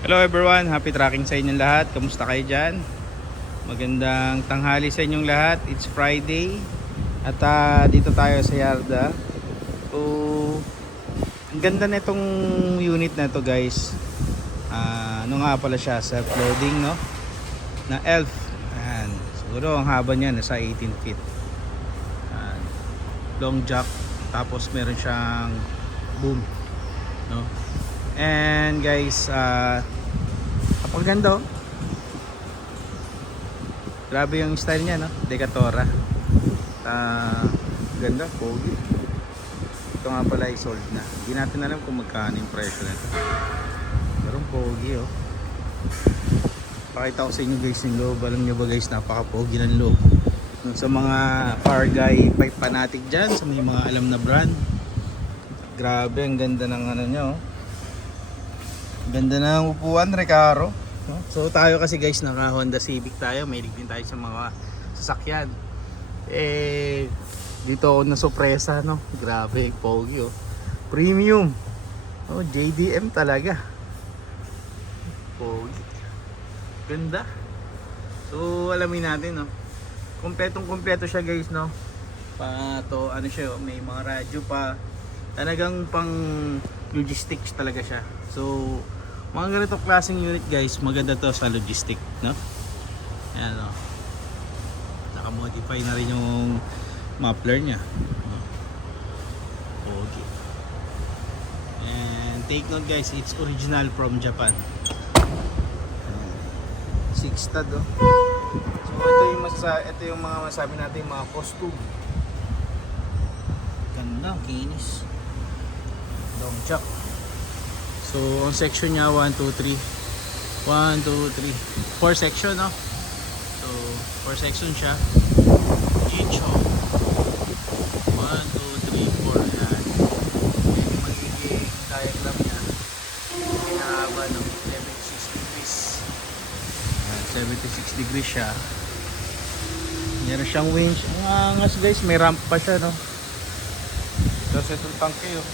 Hello everyone, happy tracking sa inyong lahat. Kamusta kayo dyan? Magandang tanghali sa inyong lahat. It's Friday at dito tayo sa Yarda. So, ang ganda na itong unit na to guys. Ano nga pala siya, self-loading no? Na ELF. Ayan. Siguro ang haba niya nasa 18 feet. Ayan. Long jack. Tapos meron siyang boom no? And guys, napakaganda oh. Grabe yung style niya no, Decatora. Ganda, pogi. Ito nga pala ay sold na. Hindi natin alam kung magkano yung presyo nito. Pero pogi oh. Pakita ko sa inyo guys yung loob. Alam nyo ba guys, napaka-pogi ng loob. Sa mga car guy pipe fanatic dyan, sa may mga alam na brand, grabe ang ganda ng ano nyo oh. Ganda ng upuan, Recaro. So tayo kasi guys, naka Honda Civic tayo. Mahilig din tayo sa mga sasakyan. Dito ako na sorpresa no. Grabe, pogi oh. Premium. Oh, JDM talaga. Pogi. Ganda. So alamin natin no. Kumpletong-kumpleto siya guys no. To ano siya, may mga radyo pa. Talagang pang logistics talaga siya. So mga ganito klaseng unit guys, maganda to sa logistic no. Ayan o, naka-modify na rin yung muffler nya. Okay. And take note guys, it's original from Japan. 6 stud oh. So ito yung mga masabi natin, mga costume. Ganda, kinis. Long jack. So, ang section niya 1, 2, 3 1, 2, 3 4 section no? So, 4 section siya. Each oh 1, 2, 3, 4 yan. Yung magiging diagram niya, pinahaba ng 76 degrees. 76 degrees siya. Meron siyang winch. Ang angas guys, may ramp pa siya no? Tapos itong tangke oh.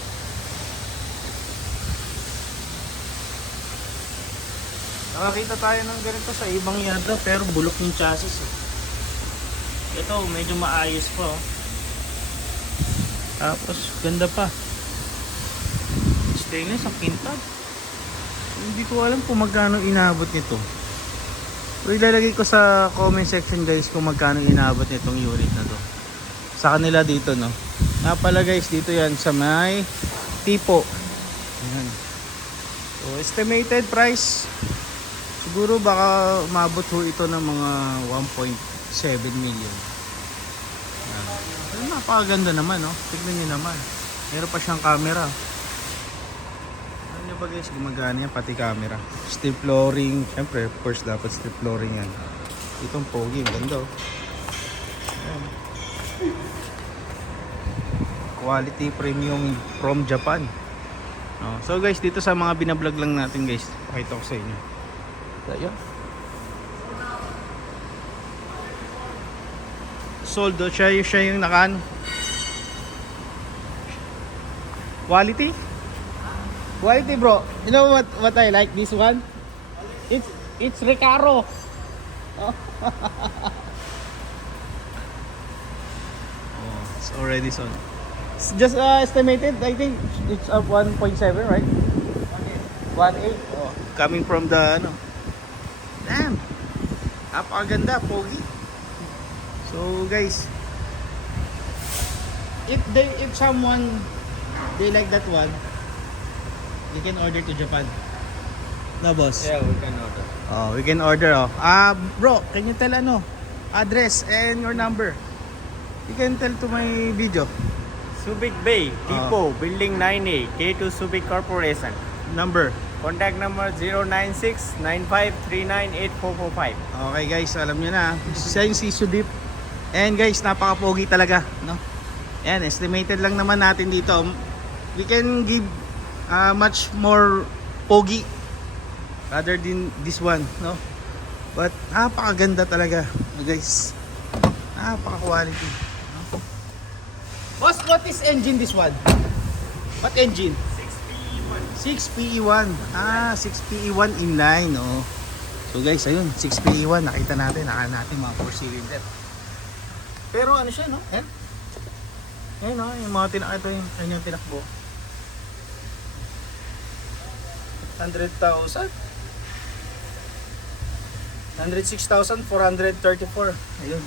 Nakakita tayo ng ganito sa ibang Yarda pero bulok yung chassis eh. Ito medyo maayos pa oh. Tapos ganda pa. Stainless ang kintab. Hindi ko alam kung magkano inabot nito. So ilalagay ko sa comment section guys kung magkano inabot nitong unit na to sa kanila dito no. Nga pala guys, dito yan sa may tipo. Ayan. So estimated price siguro baka umabot ho ito ng mga 1.7 million. Ayan. Napakaganda naman no. Tignan nyo naman. Meron pa siyang camera. Ano nyo ba guys, gumagana yan pati camera. Steel flooring. Siyempre of course dapat steel flooring yan. Itong pogi, ganda oh. Ayan. Quality premium from Japan. So guys, dito sa mga binablog lang natin guys, pakita ko sa inyo. Ayun. Sold siya yung nakan. Quality? Quality bro. You know what I like this one? It's Recaro. Oh. It's already sold. It's just estimated, I think it's up 1.7 right? 1.8. Oh, coming from the ano. Damn, napakaganda, pogi. So guys, if someone they like that one, you can order to Japan. No boss? Yeah, we can order. Oh, we can order oh. Bro, can you tell ano address and your number? You can tell to my video. Subic Bay, Tipo, Building 9A, K2 Subic Corporation. Number. Contact number 096-9539-8445. Okay guys, alam nyo na. Siya yung si Sudip. And guys, napaka-pogi talaga, no? Ayan, estimated lang naman natin dito. We can give much more pogi rather than this one, no? But napakaganda talaga, guys. Napaka-quality. Boss, what is engine this one? What engine? 6P1. 6PE1. 6PE1 inline, oh. So guys, ayun, 6PE1, nakita natin mga 4-cylinder. Pero ano siya, no? Ayun, oh, yung mga ito yung kanyang tinakbo. 100,000. 106,434. Ayun.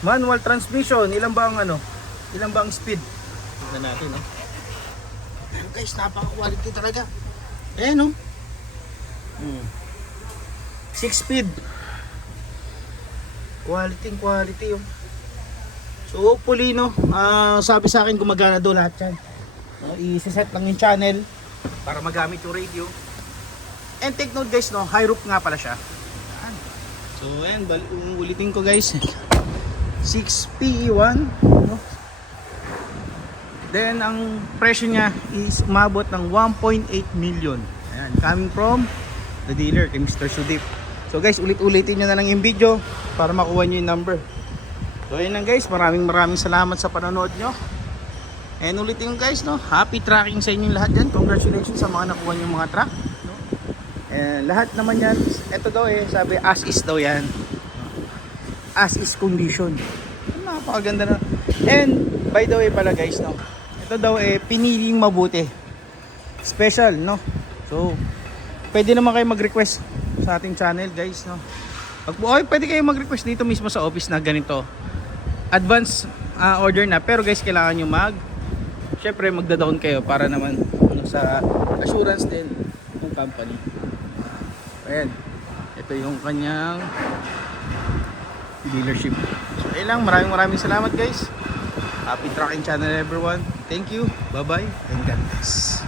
Manual transmission, ilan ba ang speed? Tingnan natin, no? Pero guys, napaka-quality talaga. Ayan, no? 6 speed. Quality, oh. So hopefully, no, sabi sa akin gumagana daw lahat yan. I-set lang yung channel para magamit yung radio. And take note guys, no, high roof nga pala siya. Ayan. So ayan, ulitin ko guys. 6PE1, no? Then ang presyo niya is umabot ng 1.8 million. Ayan, coming from the dealer kay Mr. Sudip. So guys, ulit-ulitin nyo na lang yung video para makuha nyo yung number. So ayun lang guys, maraming salamat sa panonood nyo. And ulitin nyo guys, no, happy tracking sa inyong lahat dyan. Congratulations sa mga nakuha nyo mga track, no? And lahat naman yan, ito daw sabi as is daw yan. As is condition. Napakaganda na. And by the way pala guys, no, ito daw piniling mabuti. Special, no? So pwede naman kayo mag-request sa ating channel guys, no? Pwede kayo mag-request dito mismo sa office na ganito. Advance order na, pero guys kailangan nyo syempre magda-down kayo para naman sa assurance din ng company. Ayan, ito yung kanyang dealership. So ayun lang, maraming salamat guys. Happy tracking channel everyone. Thank you, bye bye, and God bless.